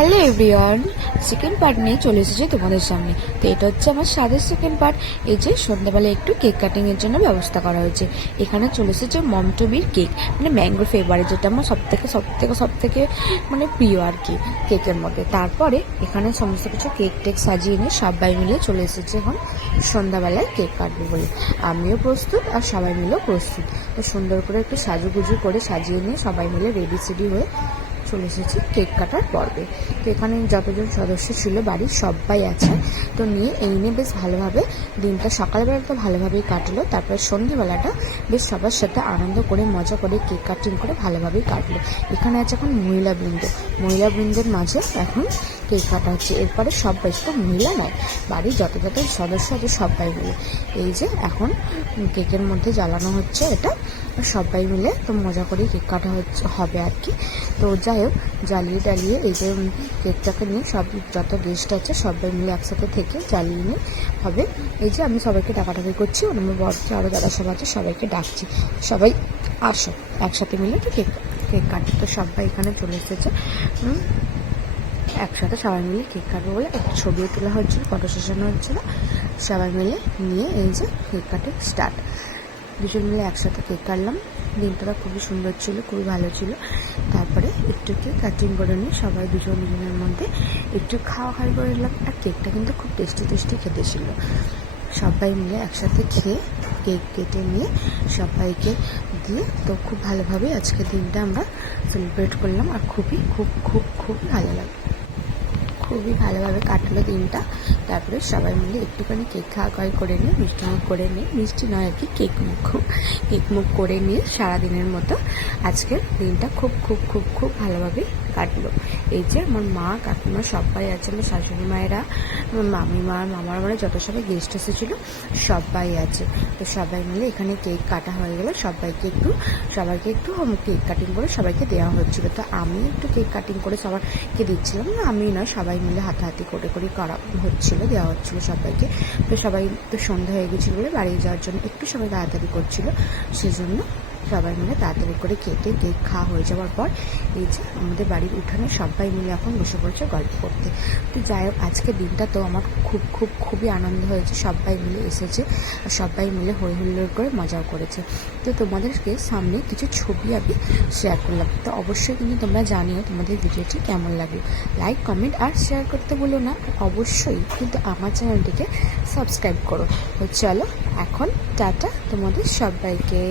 Hello everyone, second part নিয়ে চলে এসেছি তোমাদের সামনে। তো এটা হচ্ছে আমার স্বাদের সেকেন্ড পার্ট। এই যে সন্ধ্যাবেলা একটু কেক কাটিংয়ের জন্য ব্যবস্থা করা হয়েছে। এখানে চলে এসেছে মমটবির কেক, মানে ম্যাঙ্গো ফ্লেভারের, যেটা আমার সব থেকে মানে প্রিয় আর কি কেকের মধ্যে। তারপরে এখানে সমস্ত কিছু কেক টেক সাজিয়ে নিয়ে সবাই মিলে চলে এসেছে এখন সন্ধ্যাবেলায় কেক কাটবে বলে। আমিও প্রস্তুত আর সবাই মিলেও প্রস্তুত। তো সুন্দর করে একটু সাজুগুজু করে সাজিয়ে নিয়ে সবাই মিলে রেডি সেডি হয়ে চলে এসেছি কেক কাটার পর্বে। তো এখানে যতজন সদস্য ছিল বাড়ির সবাই আছে, তো নিয়ে এই নিয়ে বেশ ভালোভাবে দিনটা সকালবেলা তো ভালোভাবেই কাটলো। তারপরে সন্ধ্যেবেলাটা বেশ সবার সাথে আনন্দ করে মজা করে কেক কাটিং করে ভালোভাবেই কাটলো। এখানে আছে এখন মহিলাবৃন্দের মাঝে এখন কেক কাটা হচ্ছে। এরপরে সবাই তো মহিলা নয়, বাড়ির যত সদস্য আছে সবাই মিলে এই যে এখন কেকের মধ্যে জ্বালানো হচ্ছে এটা সবাই মিলে। তো মজা করে কেক কাটা হবে আর কি। তো যাই হোক, জ্বালিয়ে টালিয়ে এই যে কেকটাকে নিয়ে সব যত গেস্ট আছে সবাই মিলে একসাথে থেকে জ্বালিয়ে নিয়ে হবে। এই যে আমি সবাইকে ডাকাডাকি করছি, আমার বড়কে আরও দাদা সব আছে সবাইকে ডাকছি, সবাই আসো একসাথে মিলে একটু কেক কাটি। তো সবাই এখানে চলে এসেছে একসাথে সবাই মিলে কেক কাটবো বলে একটা ছবিও তোলা হচ্ছিলো, ফটো সেশনও হচ্ছিলো। সবাই মিলে নিয়ে এই যে কেক কাটিং স্টার্ট। দুজন মিলে একসাথে কেক কাটলাম। দিনটা খুবই সুন্দর ছিল, খুবই ভালো ছিল। তারপরে একটু কেক কাটিং করে নিয়ে সবাই দুজনের মধ্যে একটু খাওয়া করে নিলাম। আর কেকটা কিন্তু খুব টেস্টি খেতে ছিল। সবাই মিলে একসাথে খেয়ে কেক কেটে নিয়ে সবাইকে দিয়ে তো খুব ভালোভাবে আজকের দিনটা আমরা সেলিব্রেট করলাম। আর খুবই ভালো লাগে, খুবই ভালোভাবে কাটলো দিনটা। তারপরে সবাই মিলে একটুখানি কেক খাওয়া করে নিয়ে মিষ্টিমুখ করে নিয়ে, মিষ্টি নয় আর কি, কেক মুখ করে নিয়ে সারাদিনের মতো আজকের দিনটা খুব ভালোভাবে কাটলো। এই যে আমার মা কাকিমা সবাই আছে, আমার শাশুড়ি মায়েরা, আমার মামার মানে যত সবাই গেস্ট এসেছিলো সবাই আছে। তো সবাই মিলে এখানে কেক কাটা হয়ে গেলে সবাইকে একটু কেক কাটিং করে সবাইকে দেওয়া হচ্ছিলো। তো আমি একটু কেক কাটিং করে সবাইকে দিচ্ছিলাম, না আমি নয়, সবাই মিলে হাতাহাতি করে করা হচ্ছিলো, দেওয়া হচ্ছিলো সবাইকে। তো সবাই তো সন্ধ্যা হয়ে গেছিলো বলে বাড়ি যাওয়ার জন্য একটু সবাই তাড়াতাড়ি করছিলো, সেজন্য সবাই মিলে তাড়াতাড়ি করে কেক খাওয়া হয়ে যাওয়ার পর এই যে আমাদের বাড়ির উঠানে সবাই মিলে এখন বসে পড়ছে গল্প করতে। তো যাই হোক, আজকের দিনটা তো আমার খুবই আনন্দ হয়েছে। সবাই মিলে এসেছে আর সবাই মিলে হই হুল্লোড় করে মজাও করেছে। তো তোমাদেরকে সামনে কিছু ছবি আমি শেয়ার করলাম। তো অবশ্যই কিন্তু তোমরা জানিও তোমাদের ভিডিওটি কেমন লাগলো। লাইক, কমেন্ট আর শেয়ার করতে বলো না। আর অবশ্যই কিন্তু আমার চ্যানেলটিকে সাবস্ক্রাইব করো। চলো এখন টাটা তোমাদের সবাইকে।